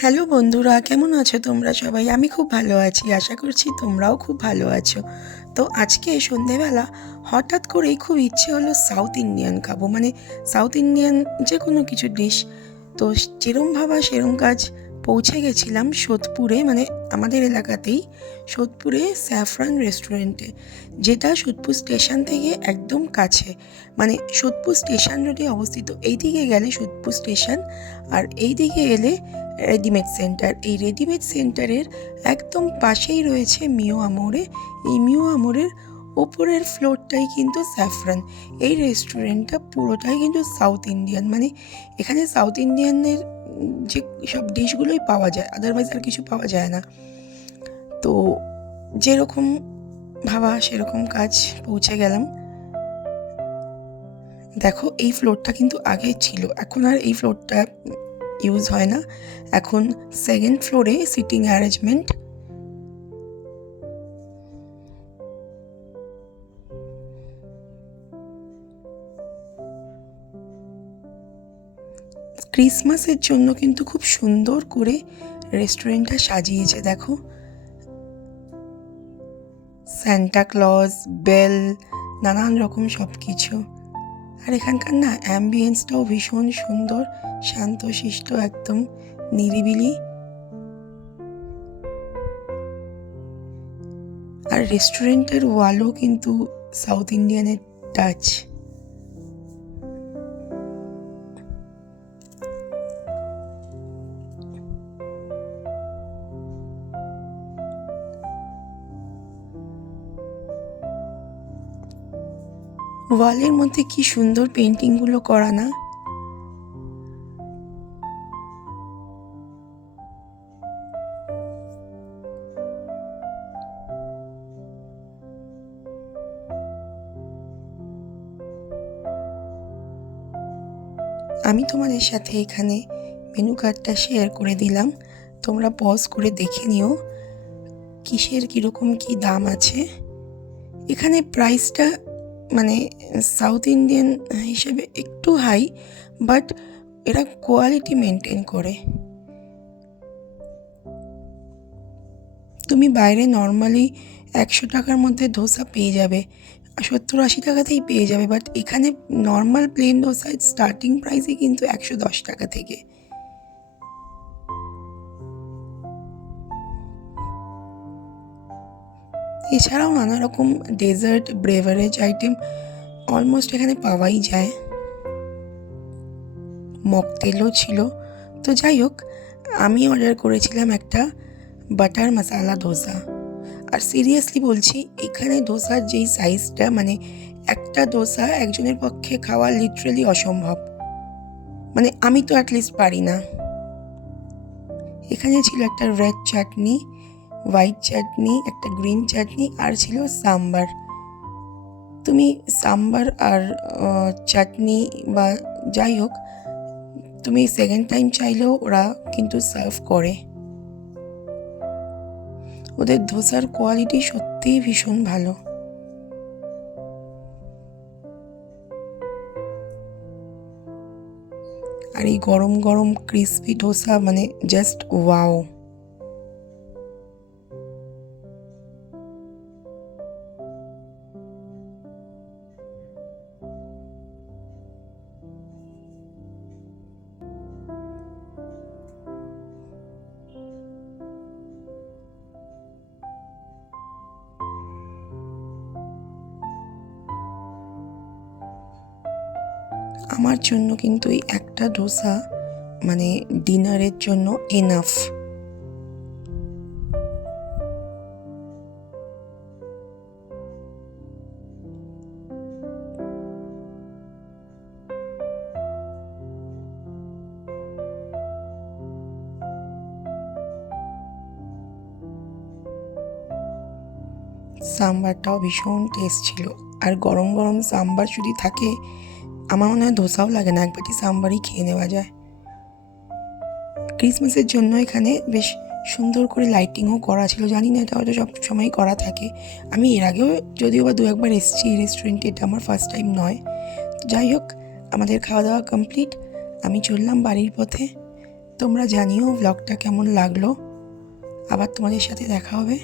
Hello বন্ধুরা, কেমন আছো তোমরা সবাই? আমি খুব ভালো আছি, আশা করছি তোমরাও খুব ভালো আছো। তো আজকে সন্ধেবেলা হঠাৎ করেই খুব ইচ্ছে হলো সাউথ ইন্ডিয়ান খাবো, মানে সাউথ ইন্ডিয়ান যে কোনো কিছু ডিশ। তো যেরম ভাবা সেরম কাজ। পৌঁছে গেছিলাম সোদপুরে, মানে আমাদের এলাকাতেই সোদপুরে স্যাফরান রেস্টুরেন্টে, যেটা সোদপুর স্টেশন থেকে একদম কাছে। মানে সোদপুর স্টেশন রোডে অবস্থিত। এই দিকে গেলে সোদপুর স্টেশন, আর এই দিকে এলে রেডিমেড সেন্টার। এই রেডিমেড সেন্টারের একদম পাশেই রয়েছে মিও আমোরে। এই মিও আমোরের ওপরের ফ্লোরটাই কিন্তু স্যাফরান। এই রেস্টুরেন্টটা পুরোটাই কিন্তু সাউথ ইন্ডিয়ান, মানে এখানে সাউথ ইন্ডিয়ানের যে সব ডিশগুলোই পাওয়া যায়, আদারওয়াইজ আর কিছু পাওয়া যায় না। তো যেরকম ভাবা সেরকম কাজ, পৌঁছে গেলাম। দেখো, এই ফ্লোরটা কিন্তু আগে ছিল, এখন আর এই ফ্লোরটা ইউজ হয় না। এখন সেকেন্ড ফ্লোরে সিটিং অ্যারেঞ্জমেন্ট। ক্রিসমাসের জন্য কিন্তু খুব সুন্দর করে রেস্টুরেন্টটা সাজিয়েছে। দেখো, স্যান্টা ক্লজ, বেল, নানান রকম সব কিছু। আর এখানকার না অ্যাম্বিয়েন্সটাও ভীষণ সুন্দর, শান্তশিষ্ট, একদম নিরিবিলি। আর রেস্টুরেন্টের ওয়ালও কিন্তু সাউথ ইন্ডিয়ানের টাচ। ওয়ালের মধ্যে কি সুন্দর পেন্টিংগুলো করা না। আমি তোমাদের সাথে এখানে মেনু কার্ডটা শেয়ার করে দিলাম, তোমরা পজ করে দেখে নিও কিসের কীরকম কী দাম আছে। এখানে প্রাইসটা মানে সাউথ ইন্ডিয়ান হিসেবে একটু হাই, বাট এরা কোয়ালিটি মেনটেন করে। তুমি বাইরে নর্মালি 100 টাকার মধ্যে ধোসা পেয়ে যাবে, 70-80 টাকাতেই পেয়ে যাবে, বাট এখানে নর্মাল প্লেন ধোসা স্টার্টিং প্রাইসই কিন্তু 110 টাকা থেকে। এছাড়াও নানা রকম ডেজার্ট, ব্রেভারেজ আইটেম অলমোস্ট এখানে পাওয়াই যায়। মকটেলও ছিল। তো যাই হোক, আমি অর্ডার করেছিলাম একটা বাটার মশালা ধোসা। আর সিরিয়াসলি বলছি, এখানে ধোসার যেই সাইজটা, মানে একটা ধোসা একজনের পক্ষে খাওয়া লিটারেলি অসম্ভব, মানে আমি তো অ্যাটলিস্ট পারি না। এখানে ছিল একটা রেড চাটনি, হোয়াইট চাটনি, একটা গ্রিন চাটনি, আর ছিল সাম্বার। তুমি সাম্বার আর চাটনি বা যাই হোক, তুমি সেকেন্ড টাইম চাইলেও ওরা কিন্তু সার্ভ করে। ওদের ধোসার কোয়ালিটি সত্যিই ভীষণ ভালো। আর এই গরম গরম ক্রিসপি ধোসা, মানে জাস্ট ওয়াও। আমার জন্য কিন্তু এই একটা ধোসা মানে ডিনারের জন্য এনাফ। সাম্বারটাও ভীষণ টেস্ট ছিল। আর গরম গরম সাম্বার যদি থাকে, আমার মনে হয় ধোসাও লাগে না, এক বাটি সাম্বারই খেয়ে নেওয়া যায়। ক্রিসমাসের জন্য এখানে বেশ সুন্দর করে লাইটিংও করা ছিল। জানি না এটা হয়তো সব সময় করা থাকে, আমি এর আগেও যদিও বা 2-1বার এসেছি এই রেস্টুরেন্টে, এটা আমার ফার্স্ট টাইম নয়। যাই হোক, আমাদের খাওয়া দাওয়া কমপ্লিট, আমি চললাম বাড়ির পথে। তোমরা জানিও ব্লগটা কেমন লাগলো। আবার তোমাদের সাথে দেখা হবে।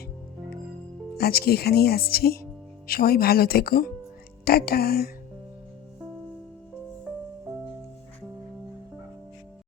আজকে এখানেই আসছি। সবাই ভালো থেকো। টাটা।